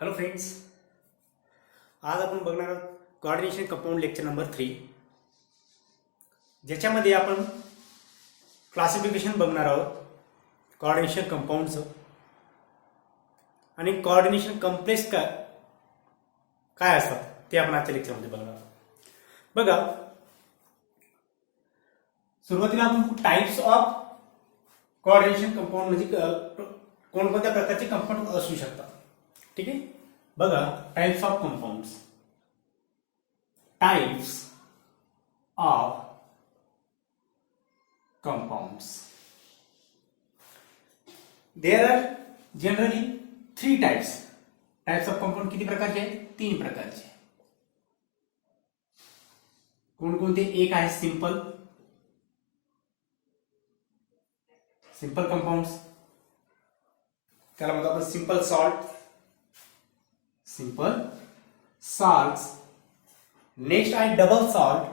Hello friends, आज आपण बघणार आहोत कोऑर्डिनेशन कंपाऊंड लेक्चर नंबर 3, ज्याच्यामध्ये आपण क्लासिफिकेशन बघणार आहोत कोऑर्डिनेशन कंपाऊंडचं आणि कोऑर्डिनेशन कॉम्प्लेक्स काय असतात ते आपण आजच्या लेक्चरमध्ये बघणार आहोत. बघा, सुरुवातीला आपण टाइप्स ऑफ कोऑर्डिनेशन कंपाऊंड म्हणजे कोणकोणत्या प्रकारचे कंपाऊंड असू शकतात. ठीक आहे, बघा types of compounds. Types of compounds. There are generally 3 types. Types of compound किती प्रकारचे आहेत? 3 प्रकारचे. कोणकोणते? एक आहे सिंपल कंपाउंड्स, त्याला म्हणतो आपण simple salt. Simple salts. Next आहे double salt.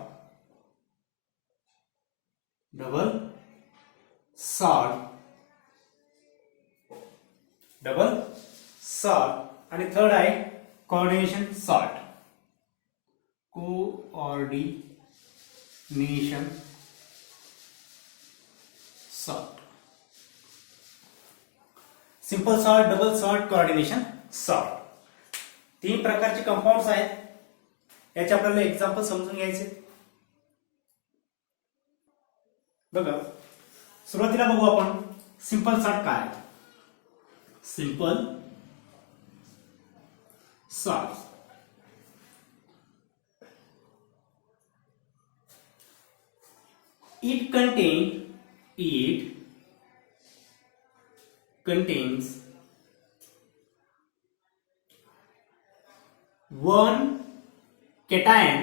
Double salt. आणि थर्ड आहे coordination salt. Coordination salt. Simple salt, double salt, coordination salt. 3 प्रकारचे कंपाऊंड्स आहेत. याचे आपल्याला एक्झाम्पल समजून घ्यायचे. बघा, सुरुवातीला बघू आपण सिंपल सॉल्ट काय आहे. Simple salt it contains one cation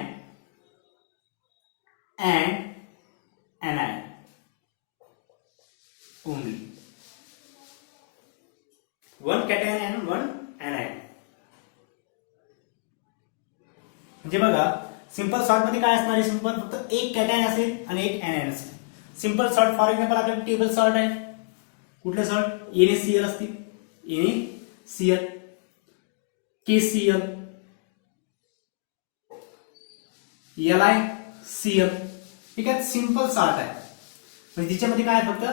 and anion only. One cation and one anion. म्हणजे बघा, सिंपल सॉल्ट मध्ये काय असणार आहे? सिंपल फक्त एक कॅटायन असेल आणि एक एनायन असेल. सिंपल सॉल्ट फॉर एक्झाम्पल आपल्याकडे टेबल सॉल्ट आहे. कुठले सॉल्ट? NaCl असतील. NaCl, KCl, LiCl. ठीक आहे, सिंपल सॉल्ट आहे. म्हणजे तिच्यामध्ये काय फक्त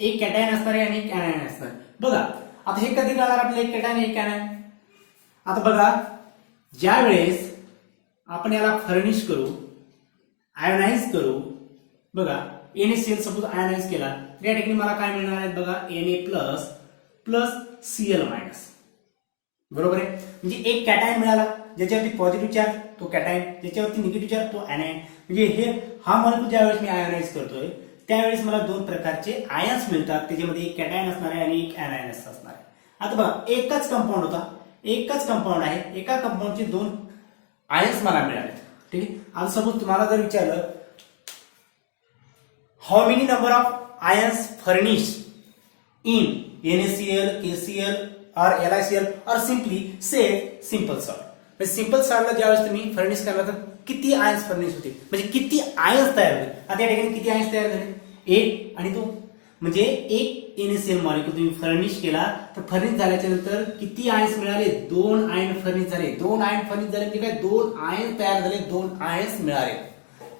एक कॅटायन असणार आहे आणि एक एनायन असणार. बघा, आता हे कधी कळणार आपल्याला एक कॅटायन एक एनायन? आता बघा, ज्या वेळेस आपण याला फर्निश करू, आयोनाइज करू. बघा, NaCl सपोज आयोनाइज केला, या ठिकाणी मला काय मिळणार आहे? बघा, Na प्लस Cl मायनस. बरोबर आहे. म्हणजे एक कॅटायन मिळाला, ज्याच्यावरती पॉझिटिव्ह चार्ज तो कॅटायन, ज्याच्यावरती निगेटिव्ह चार्ज तो एनायन. म्हणजे हा मॉलिक्यूल ज्यावेळेस मी आयोनाइज करतोय त्यावेळेस मला 2 प्रकारचे आयन्स मिळतात. त्याच्यामध्ये एक कॅटायन असणार आहे आणि एक एनायन असणार आहे. आता बघा, एकच कंपाऊंड होता, एकच कंपाऊंड आहे, एका कंपाऊंडचे 2 आयन्स मला मिळाले. ठीक आहे. आता सपोज तुम्हाला जर विचारलं how many number of ions furnish in NaCl, KCl or LiCl or simply say simple salt. म्हणजे सिंपल सॉल्टला ज्यावेळेस तुम्ही फर्निश करणार तर किती आयन्स फर्निश होते, म्हणजे किती आयन्स तयार होते. आता या ठिकाणी किती आयन्स तयार झाले? 1 आणि 2. म्हणजे एक NaCl मॉलिक्यूल तुम्ही फर्निश केला तर फर्निश झाल्याच्या नंतर किती आयन्स मिळाले? 2 आयन फर्निश झाले. 2 आयन फर्निश झाले म्हणजे काय? 2 आयन तयार झाले, 2 आयन्स मिळाले.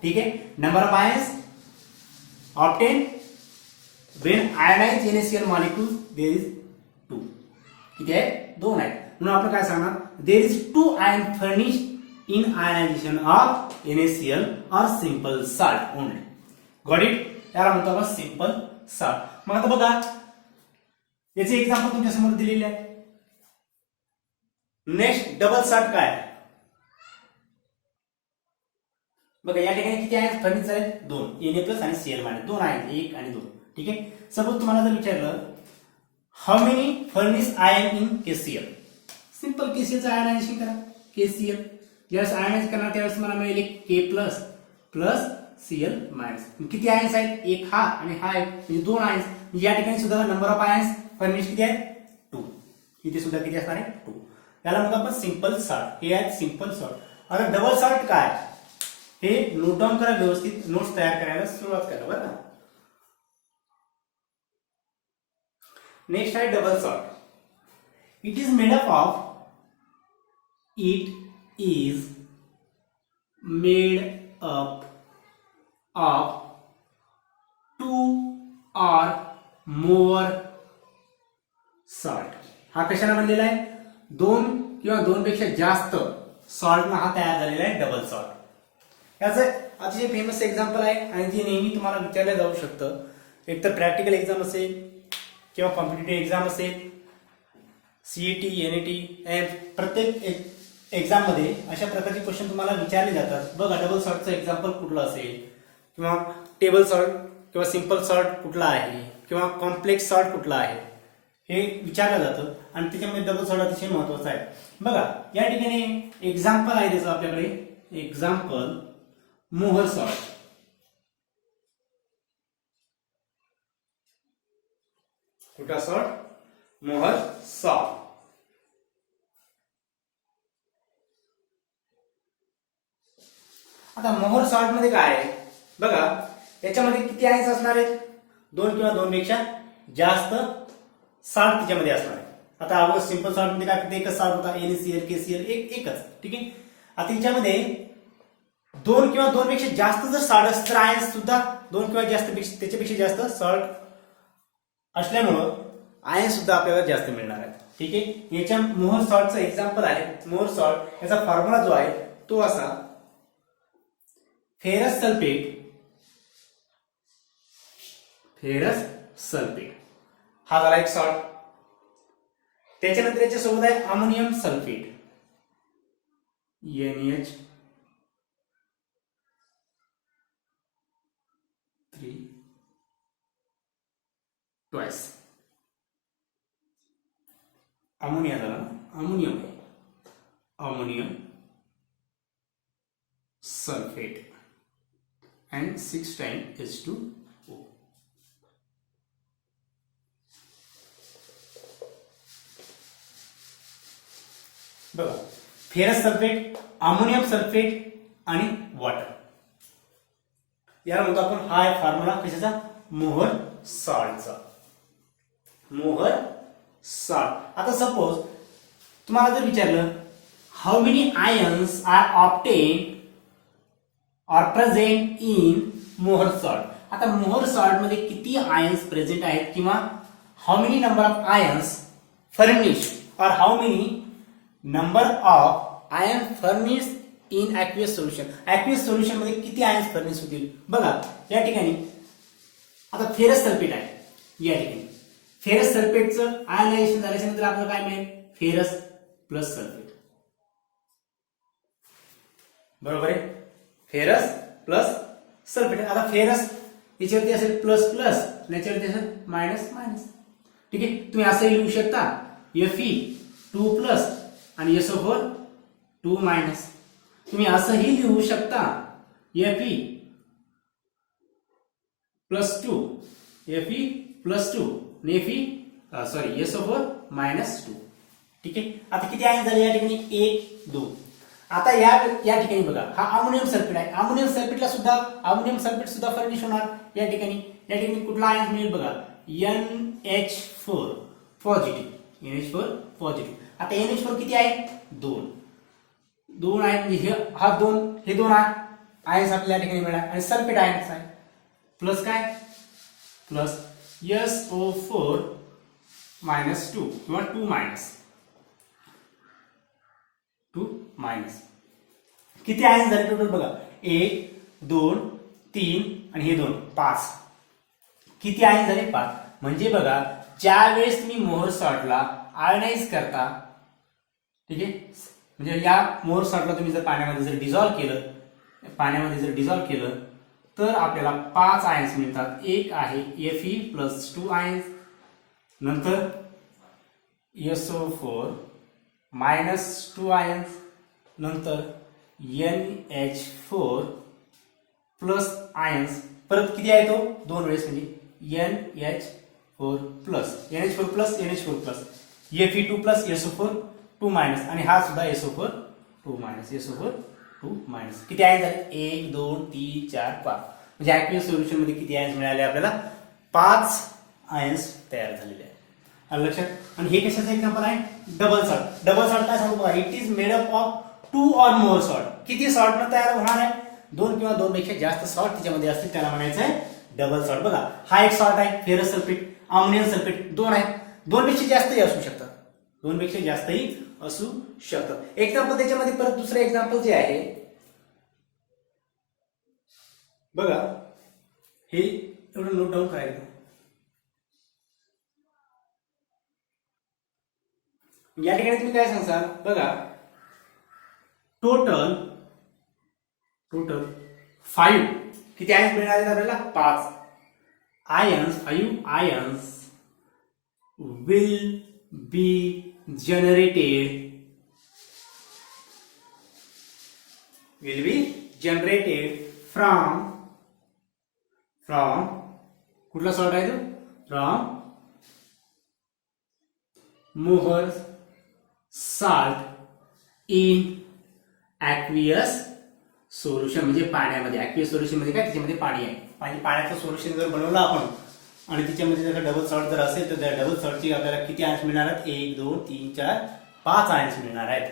ठीक आहे. Number of ions obtained when ionized NaCl molecule there is 2. किती आहे? 2 आहे. म्हणून आपण काय सांगणार? there is 2 ion furnished in ionization of NaCl or simple salt only. Got it? याला म्हणतो आपण सिंपल सॉल्ट. मग आता बघा, याचे एक्झाम्पल तुमच्या समोर दिलेले आहे. नेक्स्ट डबल सॉल्ट काय आहे? बघा, या ठिकाणी किती आयन्स फर्निश झाले? 2. Na प्लस आणि Cl मायनस. 2 आयन, 1 आणि 2. ठीक आहे. सपोज तुम्हाला जर विचारलं how many furnish ion in KCl, simple KClचं आयनायझेशन करा. KCl ज्यावेळेस आयनाइज करणार त्यावेळेस मला मिळेल K plus plus Cl minus. किती आयन्स आहेत? एक हा आणि हा एक, म्हणजे 2 आयन्स. या ठिकाणी सुद्धा नंबर ऑफ आयन्स फर्निश किती आहे? 2. इथे सुद्धा किती असणार आहे? 2. याला म्हणतो आपण सिंपल सॉल्ट. हे आहे सिंपल सॉल्ट. आता डबल सॉल्ट काय हे नोट डाऊन करा, व्यवस्थित नोट्स तयार करायला सुरुवात करा. बरं, नेक्स्ट आहे double salt. It is made up of it is made up of 2 or more salt. हा कशाला बनलेला आहे? 2 किंवा 2 पेक्षा जास्त सॉल्ट हा तयार झालेला आहे डबल सॉल्ट. याचं अतिशय फेमस एक्झाम्पल आहे आणि जे नेहमी तुम्हाला विचारलं जाऊ शकतं. एक तर प्रॅक्टिकल एक्झाम असेल किंवा कॉम्पिटिटिव्ह एक्झाम असेल, सीईटी, एनईटी, प्रत्येक एक्झाम मध्ये अशा प्रकारचे क्वेश्चन तुम्हाला विचारले जातात. बघा, डबल सॉल्टचं एक्झाम्पल कुठलं असेल किंवा टेबल सॉल्ट किंवा सिंपल सॉल्ट कुठला आहे किंवा कॉम्प्लेक्स सॉल्ट कुठला आहे हे विचारलं जातं आणि त्याच्यामध्ये डबल सॉल्ट अतिशय महत्वाचं आहे. बघा, या ठिकाणी एक्झाम्पल आहे त्याचं आपल्याकडे. एक्झाम्पल मोहर सॉल्ट. कुठला सॉल्ट? मोहर सॉल्ट. आता मोहर सॉल्ट मध्ये काय आहे बघा, याच्यामध्ये किती आयन्स असणार आहेत? 2 किंवा 2 पेक्षा जास्त सॉल्ट त्याच्यामध्ये असणार आहे. आता अगोदर सिंपल सॉल्ट मध्ये काय फक्त एकच सॉल्ट होता, NaCl, KCl, एकच. ठीक आहे. आता याच्यामध्ये 2 किंवा 2 पेक्षा जास्त जर सॉल्ट असतं तर आयन्स सुद्धा 2 किंवा जास्त त्याच्यापेक्षा जास्त सॉल्ट असल्यामुळं आयन्स सुद्धा आपल्याला जास्त मिळणार आहेत. ठीक आहे. याच्या मोहर सॉल्टचं एक्झाम्पल आहे मोहर सॉल्ट. याचा फॉर्म्युला जो आहे तो असा, फेरस सल्फेट हा झाला एक सॉल्ट. त्याच्यानंतर याच्या सोबत आहे ammonium sulphate, NH3 twice. Ammonia झाला ना, ammonium sulphate and 6 times H2O. बघा, फेरस सल्फेट, अमोनियम सल्फेट आणि वॉटर. याला म्हणतो आपण हा फॉर्म्युला कशाचा? मोहर सॉल्टचा. मोहर सॉल्ट. आता सपोज तुम्हाला जर विचारलं how many ions are obtained or present in Mohr salt. आता मोहर सॉल्ट मध्ये किती आयन्स प्रेझेंट आहेत किंवा how many number of ions furnish or how many number of ion furnish in aqueous solution. Aqueous solution मध्ये किती ions furnish होतील? बघा, या ठिकाणी आता फेरस सल्फेट आहे. या ठिकाणी फेरस सल्फेटचं आयनायझेशन झाल्यानंतर आपल्याला काय मिळेल? Ferrous plus sulphate. बरोबर आहे. Ferrous plus sulphate. आता फेरस याच्यावरती असेल प्लस प्लस, याच्यावरती असेल मायनस मायनस. ठीक आहे. तुम्ही असंही लिहू शकता Fe2 प्लस आणि SO4 2 मायनस. तुम्ही असंही लिहू शकता Fe प्लस 2 SO4 मायनस 2. ठीक आहे. आता किती आयन झाले या ठिकाणी? 1 2. आता या ठिकाणी बघा, हा अमोनियम सल्फेट आहे. अमोनियम सल्फेट सुद्धा फर्निश होणार. या ठिकाणी कुठला आयन मिळेल बघा? NH4 positive. आता NH4 किती आहे? 2 आहे. म्हणजे हे दोन आयन्स आपल्याला या ठिकाणी मिळणार आणि सल्फेट आयन्स आहे. प्लस काय? प्लस SO4 मायनस 2 किंवा 2 मायनस. किती आयन्स झाले टोटल बघा? 1 2 3 आणि हे 2 5. किती आयन्स झाले? 5. म्हणजे बघा, ज्या वेळेस तुम्ही मोहर सॉल्टला आयोनाइज करता, ठीक आहे, म्हणजे या मोहर सॉल्टला तुम्ही जर पाण्यामध्ये जर डिझॉल्व्ह केलं तर आपल्याला 5 आयन्स मिळतात. एक आहे Fe प्लस 2 आयन्स, नंतर SO4 मायनस 2 आयन्स, नंतर NH4 प्लस आयन्स. परत किती आहे तो? 2 वेळेस, म्हणजे NH4 plus Fe2 plus SO4 2 minus आणि हा सुद्धा SO4 2 मायनस. किती आयन्स झाले? 1 2 3 4 5. म्हणजे ॲक्वियस सोल्युशन मध्ये किती आयन्स मिळाले आपल्याला? 5 आयन्स तयार झालेले आहेत. आलं लक्षात. आणि हे कशाचं एक्झाम्पल आहे, डबल सॉल्ट. डबल सॉल्ट काय सांगू बघा, it is made up of 2 or more salt. किती सॉल्ट न तयार होणार आहे, 2 किंवा 2 पेक्षा जास्त सॉल्ट त्याच्यामध्ये असतील त्याला म्हणायचं आहे डबल सॉल्ट. बघा हा एक सॉल्ट आहे फेरस सल्फेट, अमोनियम सल्फेट 2 आहेत, 2 पेक्षा जास्तही असू शकतात, 2 पेक्षा जास्तही असू शकतात. एक्झाम्पल त्याच्यामध्ये परत दुसरं एक्झाम्पल जे आहे बघा, हे एवढं नोट डाऊन करायचं. या ठिकाणी तुम्ही काय सांगसाल बघा, टोटल 5 किती आयन्स मिळणार आहेत आपल्याला, 5 ions, 5 ions will be generated from कुठला सॉल्ट आहे तो, फ्रॉम मोहर सॉल्ट इन ॲक्वियस सोल्युशन, म्हणजे पाण्यामध्ये. ॲक्वियस सोल्युशन मध्ये काय, त्याच्यामध्ये पाणी आहे, पाण्याचं सोल्युशन जर बनवलं आपण आणि त्याच्यामध्ये जर डबल सॉल्ट जर असेल तर त्या डबल सॉल्टची आपल्याला किती आयन्स मिळणार आहेत, 1 2 3 4 5 आयन्स मिळणार आहेत.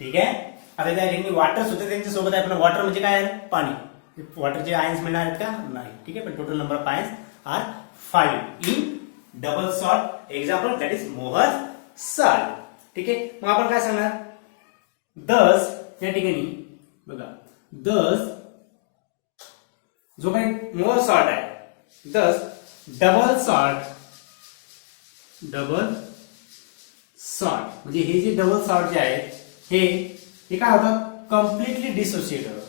ठीक आहे. आता त्या ठिकाणी वॉटर सुद्धा त्यांच्या सोबत आहे, पण वॉटर म्हणजे काय आहे, पाणी. वॉटरचे आयन्स मिळणार आहेत का, नाही. ठीक आहे. पण total number of ions are 5 in double salt. Example that is Mohr salt. ठीक आहे. मग आपण काय सांगणार, दस या ठिकाणी बघा, दस जो काही मोहर सॉल्ट आहे, दस डबल सॉल्ट म्हणजे हे जे डबल सॉल्ट जे आहे हे काय होतं, कम्प्लिटली डिसोसिएट होतं.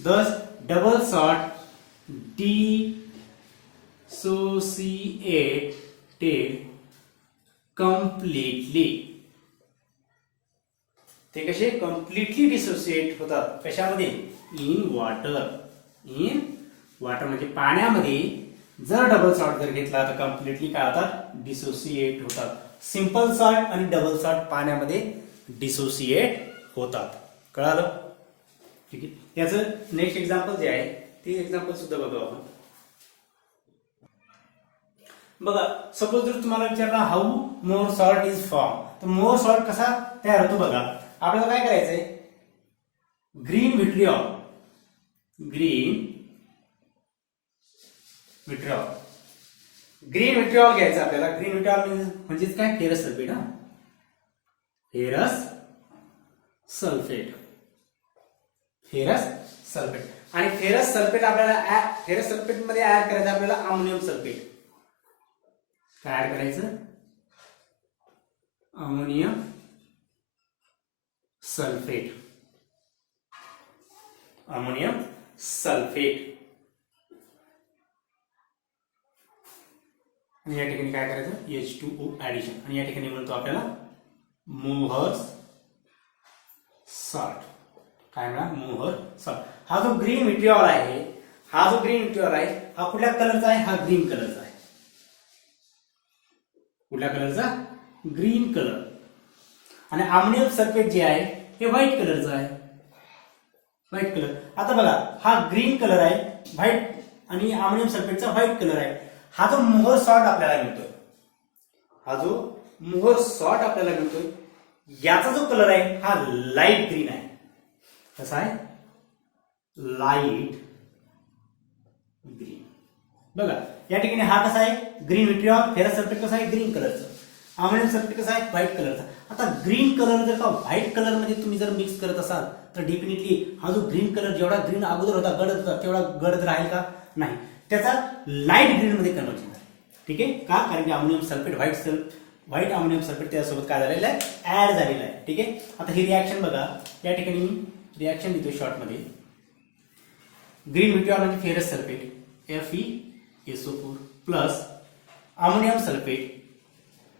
दस डबल सॉल्ट डिसोसिएटेड कम्प्लिटली. ते कसे कम्प्लिटली डिसोसिएट होतात, कशामध्ये, इन वॉटर म्हणजे पाण्यामध्ये. जर डबल सॉल्ट जर घेतला तर कम्प्लिटली काय होतात, डिसोसिएट होतात. सिंपल सॉल्ट आणि डबल सॉल्ट पाण्यामध्ये डिसोसिएट होतात. कळालं. ठीक आहे. याचं नेक्स्ट एक्झाम्पल जे आहे ते एक्झाम्पल सुद्धा बघू आपण. बघा, सपोज जर तुम्हाला विचारला how more salt is form, तर मोर सॉल्ट कसा तयार होतो बघा. आपल्याला काय करायचंय, ग्रीन विट्रिऑल घ्यायचं आपल्याला. ग्रीन विट्रिऑल म्हणजेच काय, फेरस सल्फेट. Ferrous sulphate. आणि फेरस सल्फेट आपल्याला फेरस सल्फेट मध्ये ऍड करायचं आपल्याला अमोनियम सल्फेट. काय ऍड करायचं, अमोनियम सल्फेट. आणि या ठिकाणी काय करायचं, H2O ऍडिशन. आणि या ठिकाणी म्हणतो आपल्याला मोहर सॉल्ट. काय म्हणा, मोहर सॉल्ट. हा जो ग्रीन विट्रिऑल आहे, हा कुठल्या कलरचा आहे, हा ग्रीन कलरचा आहे. कुठल्या कलरचा, ग्रीन कलर. आणि अमोनियम सल्फेट जे आहे हे व्हाईट कलरचं आहे, व्हाईट कलर. आता बघा, हा ग्रीन कलर आहे व्हाईट, आणि अमोनियम सल्फेटचा व्हाईट कलर आहे. हा जो मोहर सॉल्ट आपल्याला मिळतोय, याचा जो कलर आहे हा लाईट ग्रीन आहे. कसा आहे, लाईट ग्रीन. बघा या ठिकाणी हा कसा आहे, ग्रीन विट्रिऑल. फेरस सल्फेट कसा आहे, ग्रीन कलरचा. अमोनियम सल्फेट कसा आहे, व्हाईट कलरचा. आता ग्रीन कलर जर का व्हाईट कलर मध्ये तुम्ही जर मिक्स करत असाल तर डेफिनेटली हा जो ग्रीन कलर जेवढा ग्रीन अगोदर होता, गडद होता, तेवढा गडद राहील का, नाही. त्याचा लाईट ग्रीन मध्ये कन्वर्जन आहे. ठीक आहे. का, कारण की ammonium sulphate white ammonium sulphate त्यासोबत काय झालेलं आहे, ऍड झालेलं आहे. ठीक आहे. आता ही रिॲक्शन बघा, या ठिकाणी मी रिॲक्शन लिहितो शॉर्ट मध्ये. ग्रीन विट्रिऑल म्हणजे ferrous sulphate FeSO4 plus ammonium sulphate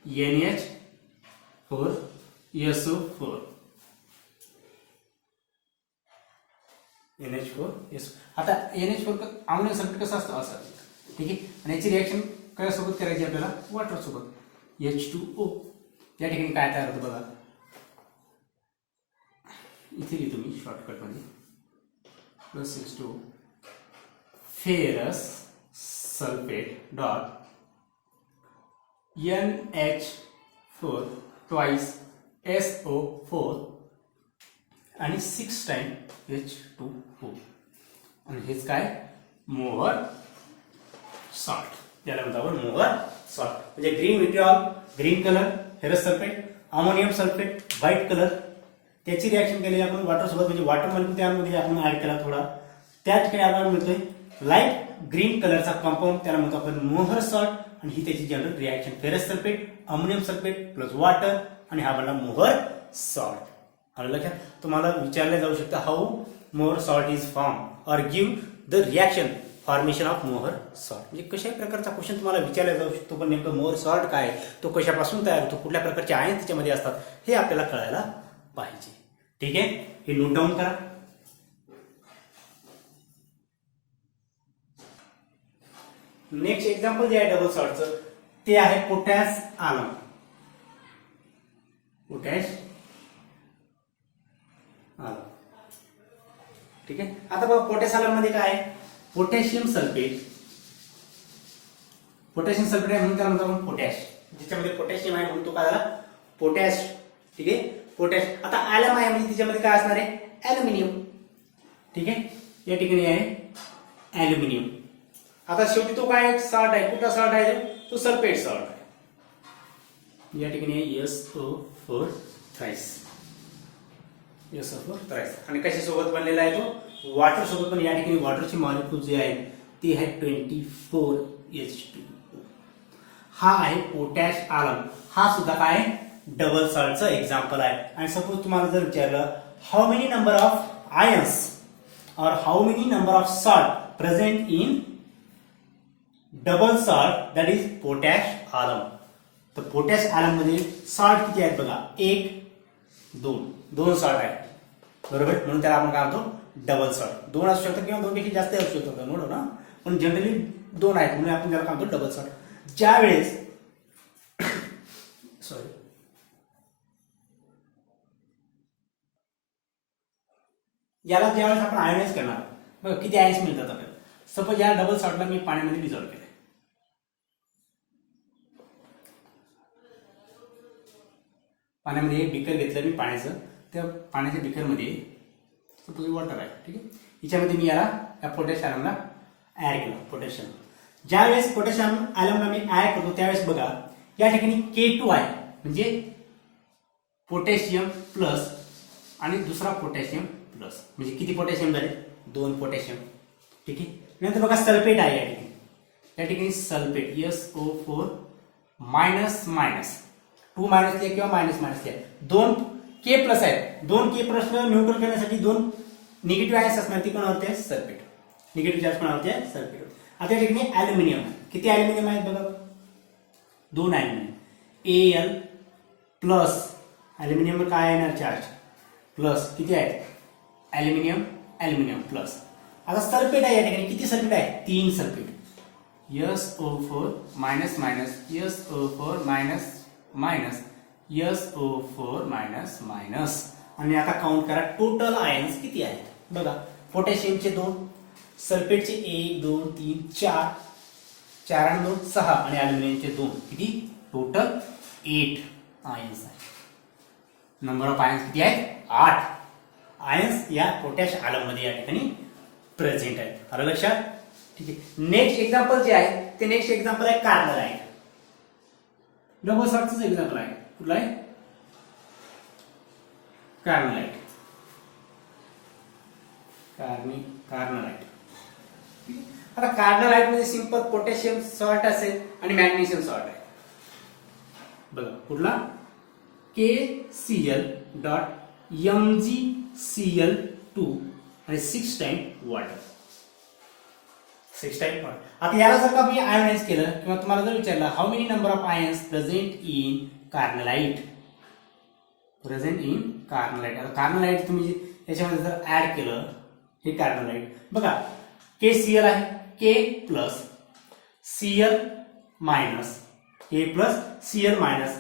NH4SO4. आता NH4 अमोनियम सल्फेट कसं असतं, असं. ठीक आहे. आणि याची रिॲक्शन कशासोबत करायची आपल्याला, वॉटर सोबत, H2O. या ठिकाणी काय तयार होतं बघा, इथे लिहितो मी शॉर्टकट मध्ये, plus H2O ferrous sulphate dot NH4 twice SO4 आणि 6 टाइम H2O आणि हेच काय मोहर सॉल्ट याला म्हणतो आपण मोहर सॉल्ट म्हणजे green vitriol green colour ferrous sulphate ammonium sulphate white colour त्याची रिएक्शन केली आपण वॉटर सोबत म्हणजे वॉटर मॉलिक्यूल त्यामध्ये आपण ऍड केला थोडा त्या ठिकाणी आपल्याला मिळतोय लाईट ग्रीन कलरचा कंपाऊंड त्याला म्हणतो आपण मोहर सॉल्ट आणि ही त्याची general reaction ferrous sulphate ammonium sulphate plus water आणि हा बनला मोहर सॉल्ट आलं लक्षात तुम्हाला विचारले जाऊ शकतं how Mohr salt is form or give the reaction formation of Mohr salt म्हणजे कशा प्रकारचा क्वेश्चन तुम्हाला विचारला जाऊ शकतो पण नेमकं मोहर सॉल्ट काय तो कशापासून तयार होतो कुठल्या प्रकारचे आयन त्याच्यामध्ये असतात हे आपल्याला कळायला पाहिजे ठीक आहे हे नोट डाऊन करा नेक्स्ट एक्झाम्पल जे आहे डबल सॉल्टचं ते आहे पोटॅश आलम पोटॅश आलम ठीक आहे आता बघा पोटॅश आलम मध्ये काय आहे पोटॅशियम सल्फेट आहे म्हणून त्याला म्हणतो आपण पोटॅश ज्याच्यामध्ये पोटॅशियम आहे म्हणून तो काय झाला पोटॅश ठीक आहे पोटॅश आता ॲलम आहे म्हणजे त्याच्यामध्ये काय असणार आहे ॲल्युमिनियम ठीक आहे या ठिकाणी आहे ॲल्युमिनियम आता शेवटी तो काय सॉल्ट आहे कुठला सॉल्ट आहे तो सल्फेट सॉल्ट आहे या ठिकाणी आहे SO4 थ्राइस SO4 थ्राइस आणि कशासोबत बनलेला आहे तो वॉटर सोबत पण या ठिकाणी वॉटरची मॉलिक्यूल जे आहे ती आहे 24H2O हा आहे पोटॅश आलम हा सुद्धा काय डबल सॉल्टचं एक्झाम्पल आहे आणि सपोज तुम्हाला जर विचारलं how many number of ions or how many number of salt present in double salt that is potash alum तर पोटॅश आलम मध्ये सॉल्ट किती आहेत बघा 1 2 सॉल्ट आहेत बरोबर म्हणून त्याला आपण काय म्हणतो डबल सॉल्ट 2 असू शकतात किंवा 2 पेक्षा जास्त असू शकतात म्हणून ना पण जनरली 2 आहेत म्हणून आपण त्याला काय म्हणतो डबल सॉल्ट ज्या वेळेस सॉरी याला ज्यावेळेस आपण आयोनाइज करणार बघा किती आयन्स मिळतात आपल्याला सपोज या डबल सॉल्टला मी पाण्यामध्ये डिझॉल्व केले पाण्यामध्ये बिकर घेतलं मी पाण्याचं त्या पाण्याच्या बिकरमध्ये सपोज वॉटर आहे ठीक आहे याच्यामध्ये मी या पोटॅशियम आयनला ऍड केलं पोटॅशियम ज्यावेळेस पोटॅशियम आयनला मी ऍड करतो त्यावेळेस बघा या ठिकाणी K2 आहे म्हणजे पोटॅशियम प्लस आणि दुसरा पोटॅशियम प्लस म्हणजे किती पोटॅशियम झाले 2 पोटॅशियम ठीक आहे नंतर बघा सल्फेट आहे या ठिकाणी sulphate SO4 minus minus 2 minus किंवा मायनस मायनस 2 K प्लस आहेत 2 K प्लस न्यूट्रल करण्यासाठी 2 निगेटिव्ह आयन्स असणार ती कोणावरती आहे सल्फेट निगेटिव्ह चार्ज कोणावरती आहे सल्फेट आता या ठिकाणी ॲल्युमिनियम किती ॲल्युमिनियम आहेत बघा 2 ॲल्युमिनियम Al प्लस ॲल्युमिनियमवर काय येणार चार्ज प्लस किती आहेत ॲल्युमिनियम प्लस आता सल्फेट आहे या ठिकाणी किती सल्फेट आहे 3 sulphate SO4 minus minus SO4 minus minus SO4 minus minus आणि आता काउंट करा टोटल आयन्स किती आहेत बघा पोटॅशियमचे 2 सल्फेटचे 1 2 3 4 4 आणि 2 6 आणि ॲल्युमिनियमचे 2 किती टोटल 8 आयन्स आहेत नंबर ऑफ आयन्स किती आहेत 8 आयन्स या पोटॅश आलम मध्ये या ठिकाणी प्रेझेंट आहेत आलं लक्षात ठीक आहे नेक्स्ट एक्झाम्पल जे आहे ते नेक्स्ट एक्झाम्पल आहे कार्बोनाइट डबल सॉल्टचं एक्झाम्पल आहे कुठलं आहे कार्बोनाइट कार्बोनाइट आता कार्बोनाइट मध्ये सिंपल पोटॅशियम सॉल्ट असेल आणि मॅग्नेशियम सॉल्ट आहे बघा कुठला KCl डॉट MgCl2 आणि 6 टाइम वॉटर 6 टाइम वॉटर आता याला जर का मी आयोनाइज केलं किंवा तुम्हाला जर विचारलं how many number of ions present in carbonite आता कार्बोनाइट तुम्ही याच्यामध्ये जर ऍड केलं हे कार्बोनाइट बघा KCl आहे K plus Cl minus K plus Cl minus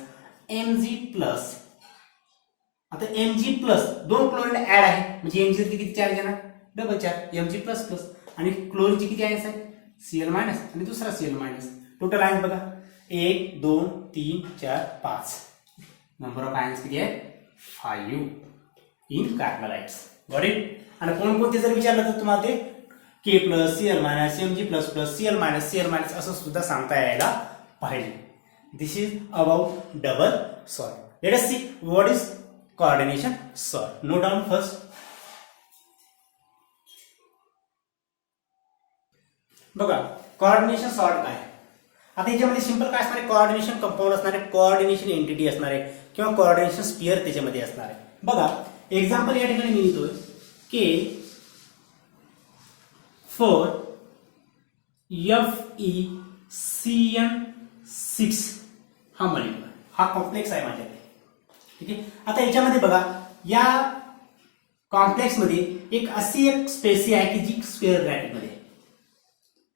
Mg plus आता Mg प्लस 2 क्लोरीन ऍड आहे म्हणजे Mg किती चार्ज येणार double charge Mg plus plus आणि क्लोरीनचे किती आयन्स आहेत Cl मायनस आणि दुसरा Cl मायनस टोटल आयन्स बघा 1 2 3 4 5 नंबर ऑफ आयन्स किती आहे 5 इन कार्बोनाइट्स. Got it. आणि कोणकोणते जर विचारलं तर तुम्हाला ते K plus Cl minus Mg plus plus Cl minus असं सुद्धा सांगता यायला पाहिजे. This is about double salt. Let us see what is coordination salt. Note down first. बघा कोऑर्डिनेशन सॉल्ट काय. आता याच्यामध्ये सिंपल काय असणार आहे कोऑर्डिनेशन कंपाऊंड असणार आहे, कोऑर्डिनेशन एंटिटी असणार आहे किंवा कोऑर्डिनेशन स्पियर त्याच्यामध्ये असणार आहे. बघा एक्झाम्पल या ठिकाणी मी लिहितोय K4 FeCN6 हा मॉलिक्युल हा कॉम्प्लेक्स आहे माझ्याकडे. ठीक आहे. आता याच्यामध्ये बघा या कॉम्प्लेक्स मध्ये एक अशी एक स्पेसी आहे की जी स्क्वेअर ब्रॅकेट मध्ये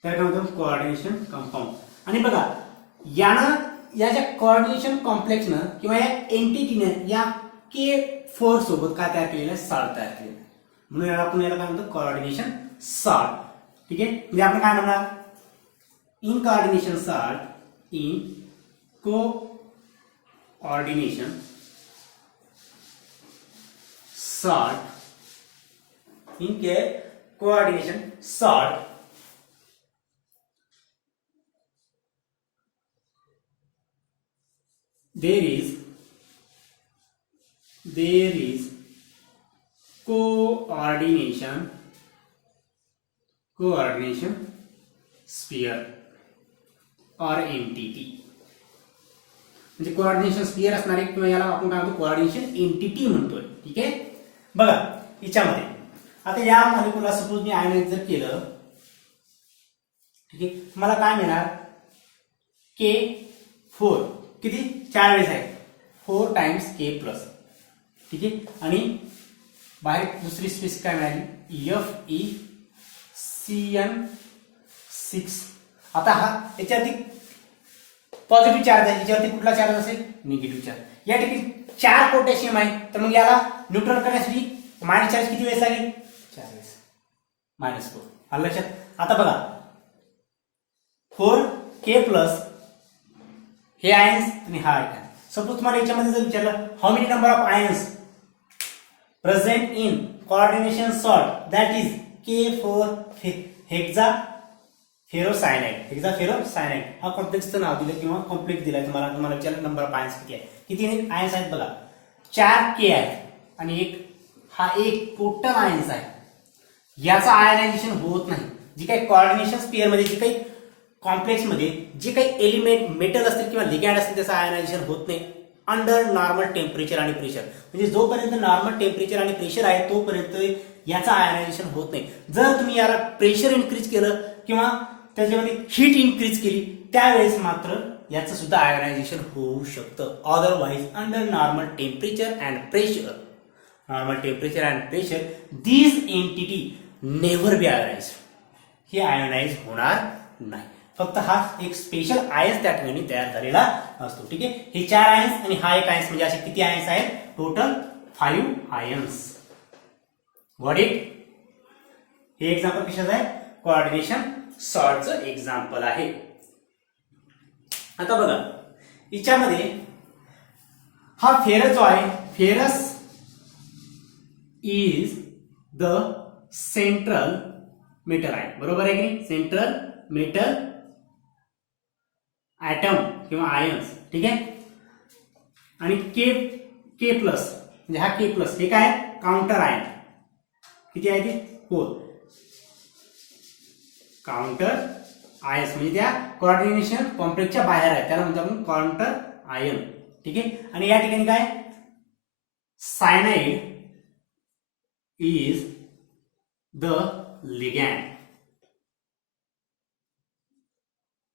काय म्हणतो कोऑर्डिनेशन कंपाऊंड. आणि बघा यानं या ज्या कोऑर्डिनेशन कॉम्प्लेक्सनं किंवा या एंटिटीने या K4 सोबत काय तयार केलेलं आहे सॉल्ट तयार केलेलं आहे. म्हणून याला आपण याला काय म्हणतो कोऑर्डिनेशन सॉल्ट. ठीक आहे. म्हणजे आपण काय म्हणणार in coordination salt in coordination salt in K coordination salt there is coordination sphere or entity. म्हणजे कोऑर्डिनेशन स्पियर असणार आहे किंवा याला आपण काय म्हणतो कोऑर्डिनेशन एंटिटी म्हणतोय. ठीक आहे. बघा याच्यामध्ये आता या मॉलिक्युलला सपोज मी आयनाइज जर केलं ठीक आहे मला काय मिळणार K4 किती 4 वेळेस आहे 4 टाइम्स K प्लस. ठीक आहे. आणि बाहेर दुसरी स्पेस काय मिळाली FeCN6. आता हा याच्यावरती पॉझिटिव्ह चार्ज आहे याच्यावरती कुठला चार्ज असेल निगेटिव्ह चार्ज. या ठिकाणी 4 पोटॅशियम आहे तर मग याला न्यूट्रल करण्यासाठी मायनस चार्ज किती वेळेस लागेल 4 वेळेस -4. आलं लक्षात. आता बघा 4K प्लस हे आयन्स आणि हा आयन. सपोज तुम्हाला याच्यामध्ये जर विचारलं how many number of ions present in coordination salt that is K4 हेक्साफेरोसायनाइड. हा कॉम्प्लेक्सचं नाव दिलं किंवा कॉम्प्लेक्स दिलाय तुम्हाला विचारलं नंबर ऑफ आयन्स किती आहे. किती आयन्स आहेत बघा 4K आहे आणि हा एक टोटल आयन्स आहे. याचा आयनायझेशन होत नाही. जी काही कोऑर्डिनेशन स्पियर मध्ये जी काही कॉम्प्लेक्स मध्ये जे काही एलिमेंट मेटल असतील किंवा लिगॅंड असतील त्याचं आयनायझेशन होत नाही अंडर नॉर्मल टेम्परेचर आणि प्रेशर. म्हणजे जोपर्यंत नॉर्मल टेम्परेचर आणि प्रेशर आहे तोपर्यंत याचं आयनायझेशन होत नाही. जर तुम्ही याला प्रेशर इन्क्रीज केलं किंवा त्याच्यामध्ये हीट इन्क्रीज केली त्यावेळेस मात्र याचं सुद्धा आयनायझेशन होऊ शकतं. Otherwise under normal temperature and pressure these entity never be ionize. हे आयनाइज होणार नाही. फक्त हा एक स्पेशल आयन्स त्या ठिकाणी तयार झालेला असतो. ठीक आहे. हे 4 आयन्स आणि हा एक आयन्स म्हणजे असे किती आयन्स आहेत टोटल 5 आयन्स. What it. हे एक्झाम्पल कशाचं आहे कोऑर्डिनेशन सॉल्टचं एक्झाम्पल आहे. आता बघा याच्यामध्ये हा फेरस जो आहे ferrous is the central metal आहे. बरोबर आहे की नाही. सेंट्रल मेटल ॲटम किंवा आयन्स. ठीक आहे. आणि के प्लस म्हणजे हा K प्लस हे काय काउंटर आयन किती आहे ते 4 काउंटर आयन्स म्हणजे त्या कोऑर्डिनेशन कॉम्प्लेक्सच्या बाहेर आहे त्याला म्हणतो आपण काउंटर आयन. ठीक आहे. आणि या ठिकाणी काय cyanide is the ligand.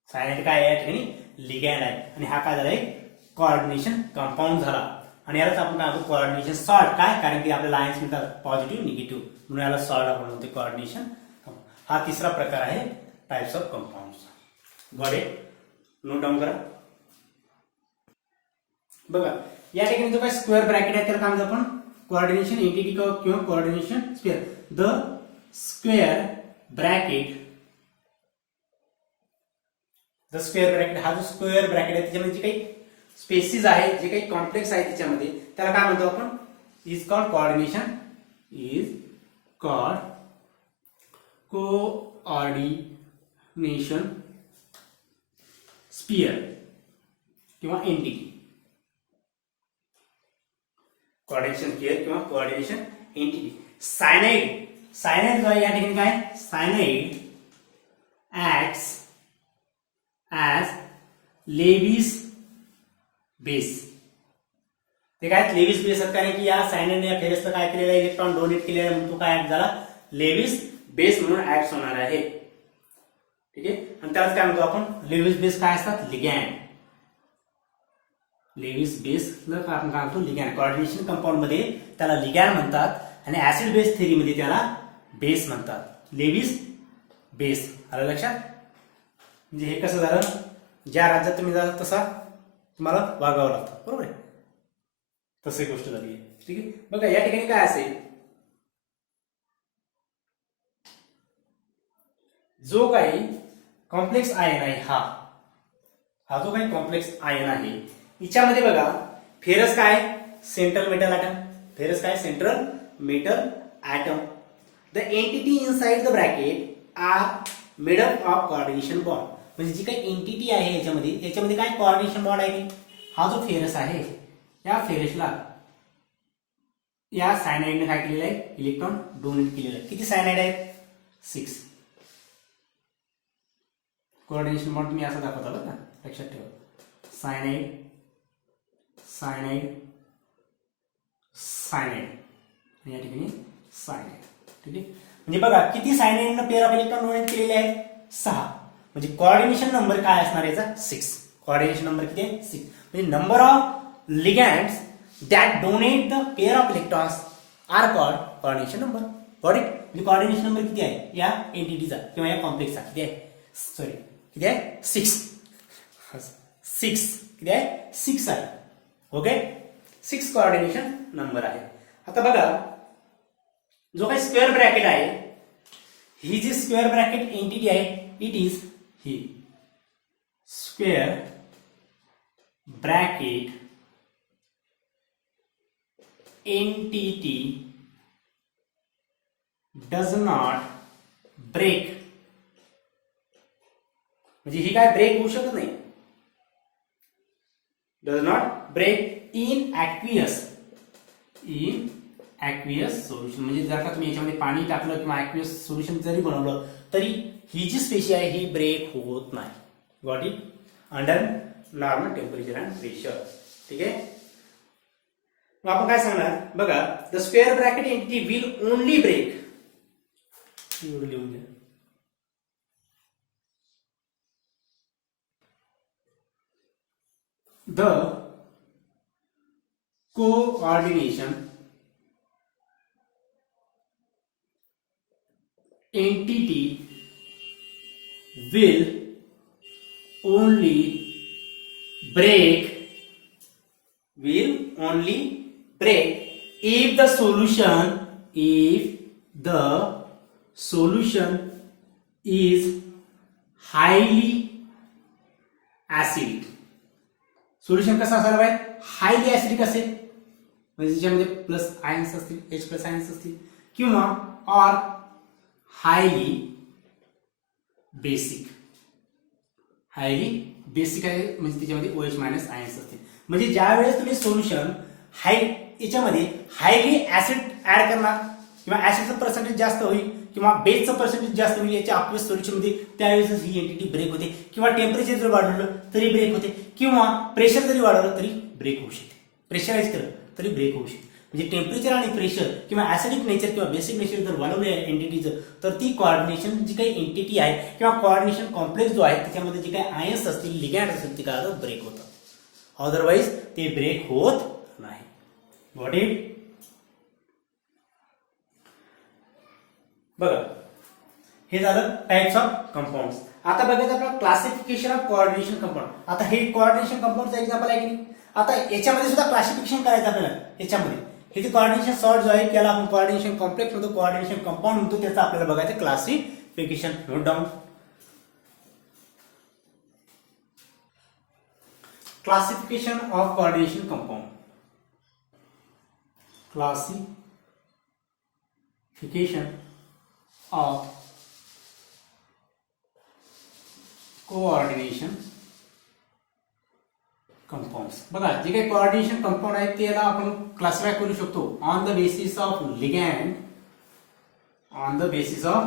Cyanide काय आहे या ठिकाणी लिगॅंड आहे आणि हा काय झालाय कोऑर्डिनेशन कंपाऊंड झाला. आणि यालाच आपण काय म्हणतो कोऑर्डिनेशन सॉल्ट. काय कारण की आपल्याला आयन्स मिळतात पॉझिटिव्ह निगेटिव्ह म्हणून याला सॉल्ट आपण म्हणतो कोऑर्डिनेशन. हा तिसरा प्रकार आहे types of compounds. Got it. Note down करा. बघा या ठिकाणी जो काय स्क्वेअर ब्रॅकेट आहे त्याला काय म्हणतो आपण कोऑर्डिनेशन एंटिटी किंवा coordination sphere. The square bracket the square bracket, हा जो स्क्वेअर ब्रॅकेट आहे त्याच्यामध्ये जे काही स्पेसिस आहे, जे काही कॉम्प्लेक्स आहे त्याच्यामध्ये, त्याला काय म्हणतो आपण, is called coordination, is called coordination sphere किंवा एंटिटी, कोऑर्डिनेशन स्फियर किंवा कोऑर्डिनेशन एंटिटी. सायनाइड, सायनाइड जो आहे या ठिकाणी काय, cyanide acts as Lewis base. ते काय लेविस बेस कारण की या सायनाइडने या फेरसला काय केलेलं आहे, इलेक्ट्रॉन डोनेट केलेला आहे म्हणून तो काय ऍक्ट झाला, लेविस बेस म्हणून ऍक्ट होणार आहे. ठीक आहे. आणि त्यालाच काय म्हणतो आपण, लेविस बेस काय असतात, लिगॅंड. लेविस बेसला आपण काय म्हणतो, लिगॅंड. कोऑर्डिनेशन कंपाऊंड मध्ये त्याला लिगॅंड म्हणतात आणि ऍसिड बेस थेअरी मध्ये त्याला बेस म्हणतात, लेविस बेस. आलं लक्षात. म्हणजे हे कसं झालं, ज्या राज्यात तुम्ही जाता तसा तुम्हाला वागावं लागतं, बरोबर आहे, तशी गोष्ट झाली आहे. ठीक आहे. बघा या ठिकाणी काय असेल, जो काही कॉम्प्लेक्स आयन आहे, हा जो काही कॉम्प्लेक्स आयन आहे हिच्यामध्ये बघा फेरस काय, सेंट्रल मेटल ॲटम. फेरस काय, central metal atom. The entity inside the bracket are made up of coordination bond. म्हणजे जी काही एंटिटी आहे याच्यामध्ये काय कोऑर्डिनेशन बॉन्ड आहे. हा जो फेरस आहे या फेरसला या सायनाइडने काय केलेलं आहे, इलेक्ट्रॉन डोनेट केलेलं आहे. किती सायनाइड आहेत, 6. कोऑर्डिनेशन बॉन्ड तुम्ही असं दाखवता बरं का, लक्षात ठेवा. सायनाइड, सायनाइड, सायनाइड आणि या ठिकाणी सायनाइड. ठीक आहे. म्हणजे बघा किती सायनाइडनं पेअर ऑफ इलेक्ट्रॉन डोनेट केलेले आहेत, 6. म्हणजे कोऑर्डिनेशन नंबर काय असणार याचा, 6. कोऑर्डिनेशन नंबर किती आहे, 6. म्हणजे number of ligands that donate the pair of electrons are called coordination number. Got it. म्हणजे कोऑर्डिनेशन नंबर किती आहे या एंटिटीचा किंवा या कॉम्प्लेक्सचा, किती आहे, सॉरी किती आहे, 6. 6 किती आहे, 6 आहे. ओके, 6 कोऑर्डिनेशन नंबर आहे. आता बघा जो काही स्क्वेअर ब्रॅकेट आहे, ही जी स्क्वेअर ब्रॅकेट एंटिटी आहे, इट इज ही square bracket entity does not break. म्हणजे ही काय ब्रेक होऊ शकत नाही, does not break in aqueous solution. म्हणजे जर का तुम्ही याच्यामध्ये पाणी टाकलं किंवा ॲक्वियस सोल्युशन जरी बनवलं तरी ही जी स्पेशी आहे ही ब्रेक होत नाही. Got it. Under normal temperature and pressure. ठीक आहे. मग आपण काय सांगणार बघा, the square bracket entity will only break. एवढं लिहून घ्या. The coordination entity will only break if the solution is highly acidic. Solution कसं असायला पाहिजे, हायली ऍसिडिक असेल, म्हणजे ज्याच्यामध्ये प्लस आयन्स असतील, H प्लस आयन्स असतील, किंवा or highly basic. Highly basic आहे म्हणजे त्याच्यामध्ये OH मायनस आयन्स असतील. म्हणजे ज्या वेळेस तुम्ही सोल्युशन याच्यामध्ये हायली ऍसिड ऍड करणार किंवा ऍसिडचं पर्सेंटेज जास्त होईल किंवा बेसचं पर्सेंटेज जास्त होईल याच्या अक्वियस सोल्युशनमध्ये, त्यावेळेस ही एंटिटी ब्रेक होते. किंवा टेम्परेचर जर वाढवलं तरी ब्रेक होते, किंवा प्रेशर जरी वाढवलं तरी ब्रेक होऊ शकते. प्रेशराईज केलं तरी ब्रेक होऊ शकते. म्हणजे टेम्परेचर आणि प्रेशर किंवा ऍसिडिक नेचर किंवा बेसिक नेचर जर वाढवले एंटिटीचं, तर ती कोऑर्डिनेशन जी काही एंटिटी आहे किंवा कोऑर्डिनेशन कॉम्प्लेक्स जो आहे त्याच्यामध्ये जे काही आयन्स असतील, लिगॅंड असतील, ते काय ब्रेक होतात. अदरवाईज ते ब्रेक होत नाही. Got it. बघा हे झालं टाइप्स ऑफ कंपाऊंड्स. आता बघायचं आपलं क्लासिफिकेशन ऑफ कोऑर्डिनेशन कंपाऊंड. आता हे कोऑर्डिनेशन कंपाऊंडचं एक्झाम्पल आहे की नाही. आता याच्यामध्ये सुद्धा क्लासिफिकेशन करायचं आपल्याला. याच्यामध्ये हे जे कोऑर्डिनेशन सॉर्ट जो आहे त्याला आपण कोऑर्डिनेशन कॉम्प्लेक्स म्हणतो, कोऑर्डिनेशन कंपाऊंड म्हणतो. त्याचं आपल्याला बघायचं classification. Note down. classification of coordination compound. Classification of coordination compounds. बघा जे काही coordination compound आहेत त्याला आपण क्लासिफाय करू शकतो on the basis of ligand, on the basis of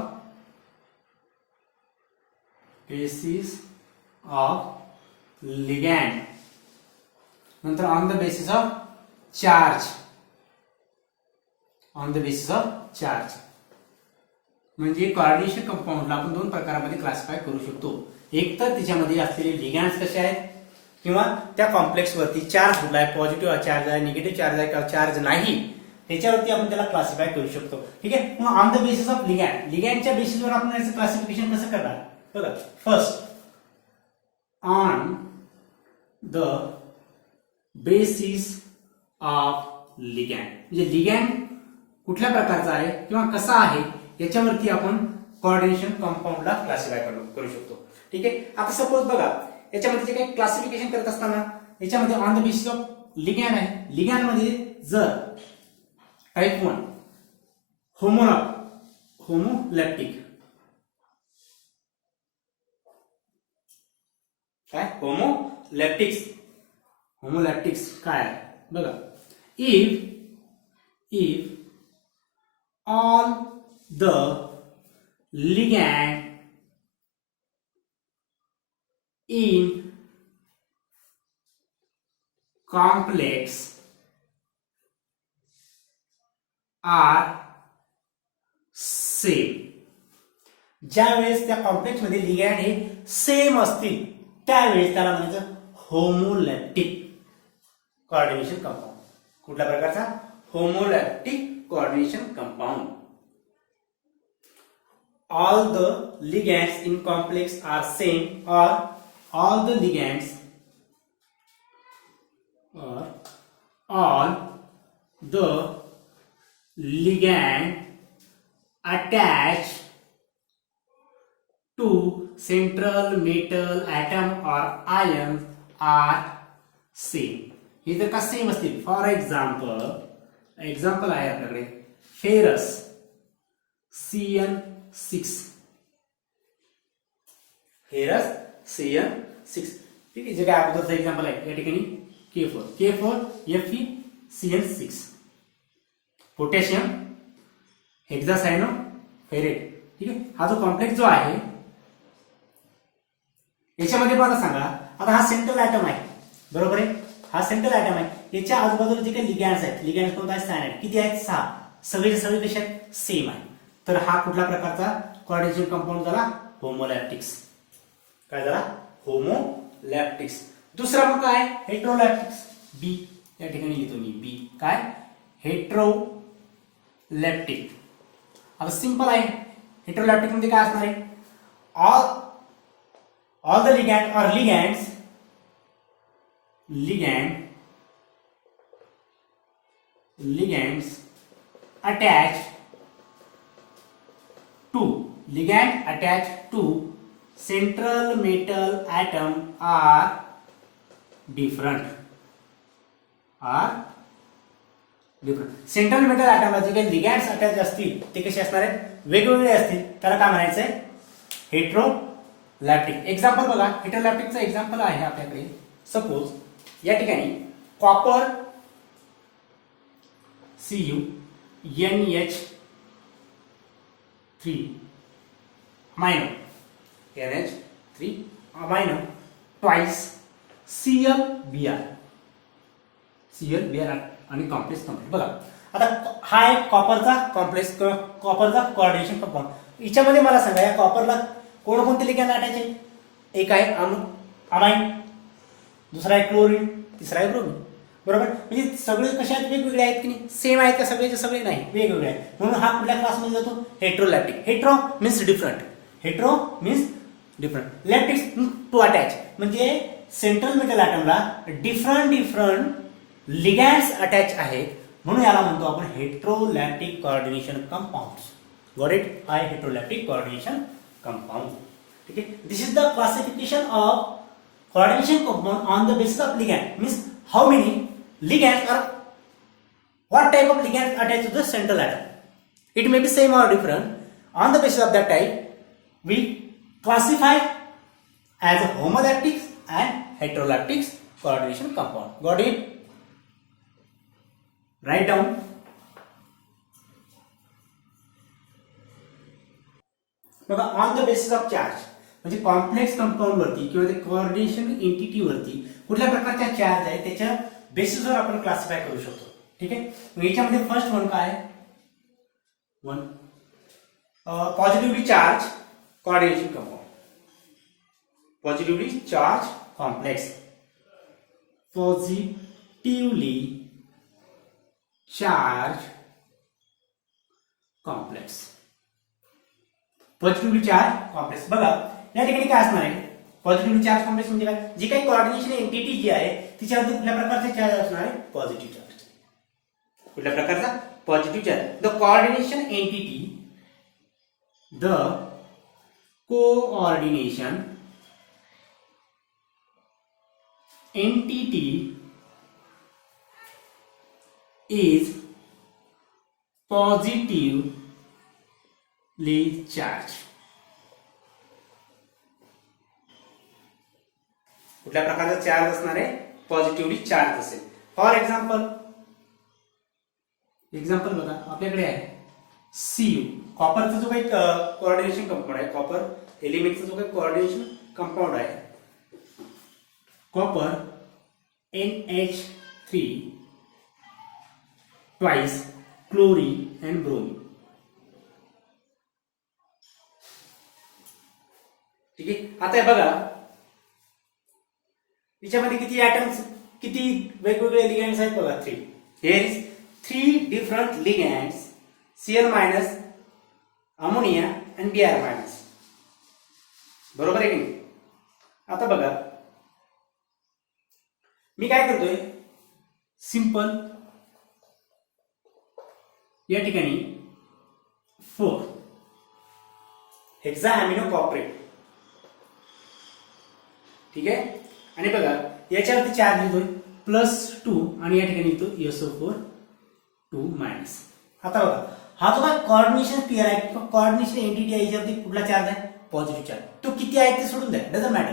ligand, नंतर on the basis of charge, on the basis of charge. म्हणजे कोऑर्डिनेशन कंपाऊंडला आपण दोन प्रकारामध्ये क्लासिफाय करू शकतो. एक तर त्याच्यामध्ये असलेले लिगॅंड्स कसे आहेत किंवा त्या कॉम्प्लेक्स वरती चार्ज कुठला आहे, पॉझिटिव्ह चार्ज आहे, निगेटिव्ह चार्ज आहे का चार्ज नाही, त्याच्यावरती आपण त्याला क्लासिफाय करू शकतो. ठीक आहे. मग on the basis of ligand, लिगॅंडच्या बेसिसवर आपण याचं क्लासिफिकेशन कसं करणार बघा. First on the basis of ligand, म्हणजे लिगॅंड कुठल्या प्रकारचा आहे किंवा कसा आहे याच्यावरती आपण कोऑर्डिनेशन कंपाऊंडला क्लासिफाय करू शकतो. ठीक आहे. आता सपोज बघा याच्यामध्ये जे काही क्लासिफिकेशन करत असताना याच्यामध्ये on the basis of ligand आहे. लिगॅंड मध्ये जर टाइप 1 होमोलॅप्टिक, काय होमोलॅप्टिक्स काय आहे बघा. If all the ligand in complex are same, ज्यावेळेस त्या कॉम्प्लेक्स मध्ये लिगॅंड हे सेम असतील त्यावेळेस त्याला म्हणायचं होमोलॅप्टिक कोऑर्डिनेशन कंपाऊंड. कुठल्या प्रकारचा होमोलॅप्टिक coordination compound. All the ligands in complex are same, or all the ligands attached to central metal atom or ion are same. हे जर का सेम असतील, फॉर एक्झाम्पल आहे आपल्याकडे फेरस CN6, फेरस CN6. ठीक आहे. जे काय अगोदरचं एक्झाम्पल आहे या ठिकाणी K4 FeCN6. Potassium hexacyano ferrate. ठीक आहे. हा जो कॉम्प्लेक्स जो आहे याच्यामध्ये मला सांगा, आता हा सेंट्रल ॲटम आहे बरोबर आहे, हा सेंट्रल ॲटम आहे. याच्या आजूबाजूला जे काही लिगॅंड्स आहेत, लिगॅंड्स कोणता आहे, सायनाइड. किती आहेत, 6. सगळे कसे आहेत, सेम आहे. तर हा कुठल्या प्रकारचा कोऑर्डिनेशन कंपाऊंड झाला, होमोलॅप्टिक्स. काय झाला, होमोलॅप्टिक्स. दुसरा मग काय, हेट्रोलॅप्टिक्स. बी या ठिकाणी लिहितो मी बी. काय, हेट्रोलॅप्टिक. आता सिंपल आहे. हेट्रोलॅप्टिक मध्ये काय असणार आहे, all the ligand or ligands attached to central metal atom are different. Central metal ॲटमला जे काही लिगॅंड्स अटॅच असतील ते कसे असणार आहेत, वेगवेगळे असतील. त्याला काय म्हणायचंय, हेट्रोलॅप्टिक. एक्झाम्पल बघा, हेट्रोलॅप्टिकचं एक्झाम्पल आहे आपल्याकडे. सपोज या ठिकाणी copper CuNH3 amino, NH3 amino twice ClBr आणि कॉम्प्लेक्स कंपाऊंड. बघा आता हा एक कॉपरचा कॉम्प्लेक्स, कॉपरचा कोऑर्डिनेशन कंपाऊंड. याच्यामध्ये मला सांगा, या कॉपरला कोणकोणते लिगॅंड अटॅच आहे. एक आहे अमाइन, दुसरा आहे क्लोरीन, तिसरा आहे ब्रोमीन. बरोबर. म्हणजे सगळे कसे आहेत, वेगवेगळे आहेत की नाही, सेम आहेत का सगळे, सगळे नाही, वेगवेगळे आहेत. म्हणून हा कुठल्या क्लासमध्ये जातो, heteroleptic. Hetero means different, leptics to attach, म्हणजे सेंट्रल मेटल ॲटमला डिफरंट लिगॅंड्स अटॅच आहेत, म्हणून याला म्हणतो आपण heteroleptic coordination compound. Got it, I heteroleptic coordination compound. ठीक आहे. This is the classification of coordination compound on the basis of ligand means how many ligands or what type of ligands attached to the central atom. It may be same or different. On the basis of that type, we classify as homolactics and heterolactics coordination compound. Got it? Write down. बघा on the basis of charge म्हणजे complex compound वरती किंवा ते coordination entity वरती कुठल्या प्रकारचा charge आहे त्याच्या बेसिसवर आपण क्लासिफाय करू शकतो. ठीक आहे. मग याच्यामध्ये फर्स्ट वन काय one positively charge coordination compound. Positively charge complex. Positively charge complex. Positively charge complex. बघा या ठिकाणी काय असणार आहे पॉझिटिव्हली चार्ज कॉम्प्लेक्स म्हणजे काय जी काही कोऑर्डिनेशन एंटिटी जी आहे तिच्यावरती कुठल्या प्रकारचा चार्ज असणार आहे पॉझिटिव्ह चार्ज. कुठल्या प्रकारचा positive charge. The coordination entity the coordination entity is positively charge. कुठल्या प्रकारचा चार्ज असणार आहे पॉझिटिव्हली चार्ज असेल. फॉर एक्झाम्पल बघा आपल्याकडे आहे Cu कॉपरचा जो काही कोऑर्डिनेशन कंपाऊंड आहे कॉपर एलिमेंटचा जो काही कोऑर्डिनेशन कंपाऊंड आहे copper NH3 twice chlorine and bromine. ठीक आहे. आता हे बघा याच्यामध्ये किती ऍटम्स किती वेगवेगळे लिगँड्स आहेत बघा 3. Here is 3 different ligands Cl minus ammonia and Br minus. बरोबर आहे की नाही. आता बघा मी काय करतोय सिंपल या ठिकाणी 4 हेक्सा अमिनो कॉपरेट. ठीक आहे. आणि बघा याच्यावरती चार्ज येतोय +2 आणि या ठिकाणी येतो SO4 2 मायनस. आता बघा हा जो काय कोऑर्डिनेशन पेअर आहे किंवा कोऑर्डिनेशन एंटिटी आहे याच्यावरती कुठला चार्ज आहे पॉझिटिव्ह चार्ज. तो किती आहे ते सोडून द्या डझंट मॅटर.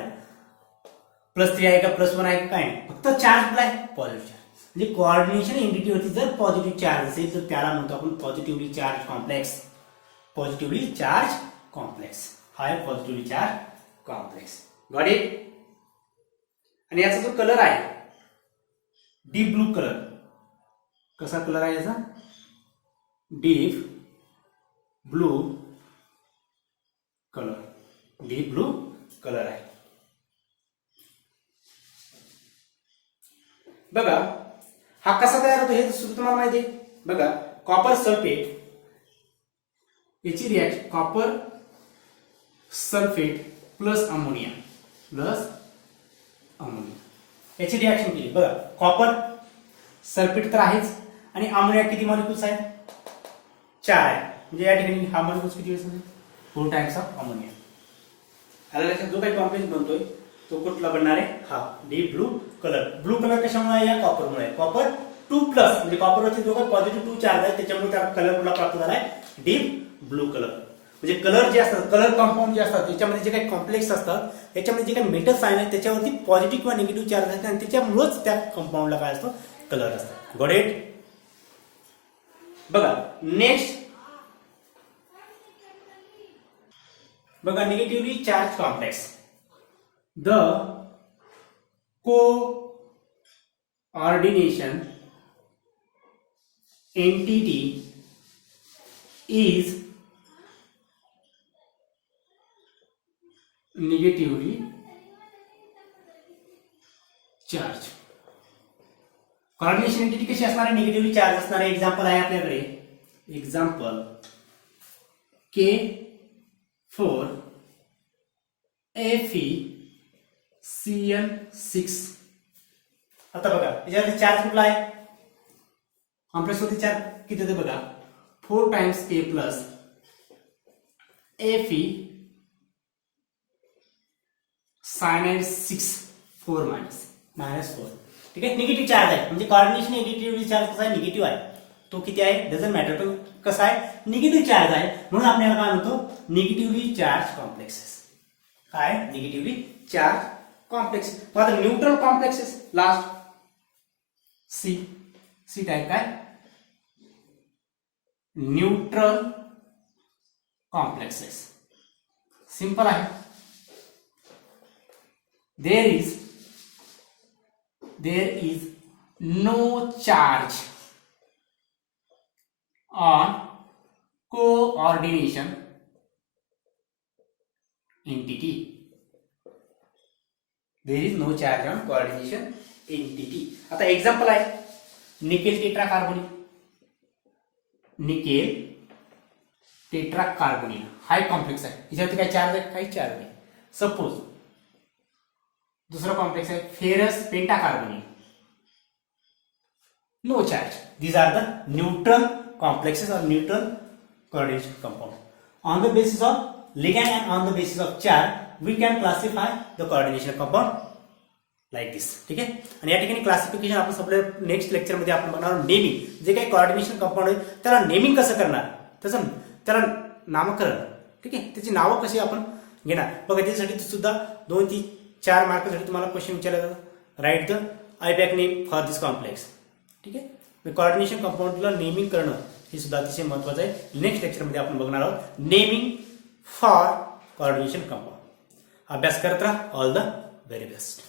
+3 आहे का +1 आहे का काय नाही फक्त चार्ज कुठला आहे पॉझिटिव्ह चार्ज. म्हणजे कोऑर्डिनेशन एंटिटीवरती जर पॉझिटिव्ह चार्ज असेल तर त्याला म्हणतो आपण positively charge complex. Positively charge complex हा आहे positively charge complex. Got it. आणि याचा जो कलर आहे डीप ब्लू कलर. कसा कलर आहे याचा deep blue colour. Deep blue colour आहे. बघा हा कसा तयार होतो हे सुद्धा तुम्हाला माहिती आहे. बघा कॉपर सल्फेट याची reaction copper sulphate plus ammonia याची रिॲक्शन केली. बघा कॉपर सल्फेट तर आहेच आणि अमोनिया किती मॉलिक्युल्स आहेत 4 आहे. म्हणजे या ठिकाणी हा मॉलिक्युल्स किती असेल 4 टाइम्स ऑफ अमोनिया. आला लक्षात. जो काही कॉम्प्लेक्स बनतोय तो कुठला बनणार आहे हा deep blue colour. Blue colour कशामुळे या कॉपरमुळे. कॉपर 2 प्लस म्हणजे कॉपरवरती जो काही पॉझिटिव्ह 2 चार्ज आहे त्याच्यामुळे त्या कलर कुठला प्राप्त झाला आहे डीप ब्लू कलर. म्हणजे कलर जे असतात कलर कंपाऊंड जे असतात त्याच्यामध्ये जे काही कॉम्प्लेक्स असतात त्याच्यामध्ये जे काही मेटल्स आहेत त्याच्यावरती पॉझिटिव्ह किंवा निगेटिव्ह चार्ज असतात आणि त्याच्यामुळेच त्या कंपाऊंडला काय असतो कलर असतो. Got it. बघा नेक्स्ट बघा negatively charge complex. The coordination entity is negatively charge. Coordination entity कशी असणार आहे निगेटिव्हली चार्ज असणार आहे. एक्झाम्पल आहे आपल्याकडे एक्झाम्पल K4 FeCl6. आता बघा याच्यावरती चार्ज कुठला आहे कॉम्प्लेक्स वरती चार्ज किती होते बघा 4 times K plus Fe cyanide 6 4 -4. ठीक आहे. निगेटिव्ह चार्ज आहे म्हणजे कोऑर्डिनेशन निगेटिव्ह चार्ज कसा आहे, निगेटिव्ह आहे. तो किती आहे, डझंट मॅटर, पण कसा आहे, निगेटिव्ह चार्ज आहे. म्हणून आपल्याला काय म्हणतो, निगेटिव्हली चार्ज कॉम्प्लेक्सेस. काय, निगेटिव्हली चार्ज कॉम्प्लेक्सेस. मग आता neutral complexes last c type काय, न्यूट्रल कॉम्प्लेक्सेस. सिंपल आहे. there is no charge on coordination entity. There is no charge on coordination entity. आता एक्झाम्पल आहे, निकेल टेट्राकार्बोनिल. निकेल टेट्राकार्बोनिल हाय complex आहे, याच्यावरती काय चार्ज आहे, काही चार्ज नाही. सपोज दूसरा कॉम्प्लेक्स है ferrous pentacarbonyl, no charge. These are the neutral complexes or neutral coordination compound. On the basis of ligand and on the basis of charge, we can classify the coordination compound like this. ठीक आहे. आणि या ठिकाणी classification आपण आपल्या next lecture मध्ये आपण बघणार नेमिंग. जे काही कोऑर्डिनेशन कंपाऊंड आहे त्याला नेमिंग कसं करणार, त्याला नामकरण. ठीक आहे. त्याची नावं कशी आपण घेणार बघा. त्यासाठी सुद्धा 2, 3, 4 मार्कासाठी तुम्हाला क्वेश्चन विचारला जातो. Write the IUPAC name for this complex. ठीक आहे. कोऑर्डिनेशन कंपाऊंडला नेमिंग करणं हे सुद्धा अतिशय महत्वाचं आहे. नेक्स्ट लेक्चरमध्ये आपण बघणार आहोत नेमिंग फॉर कोऑर्डिनेशन कंपाऊंड. अभ्यास करत राहा. All the very best.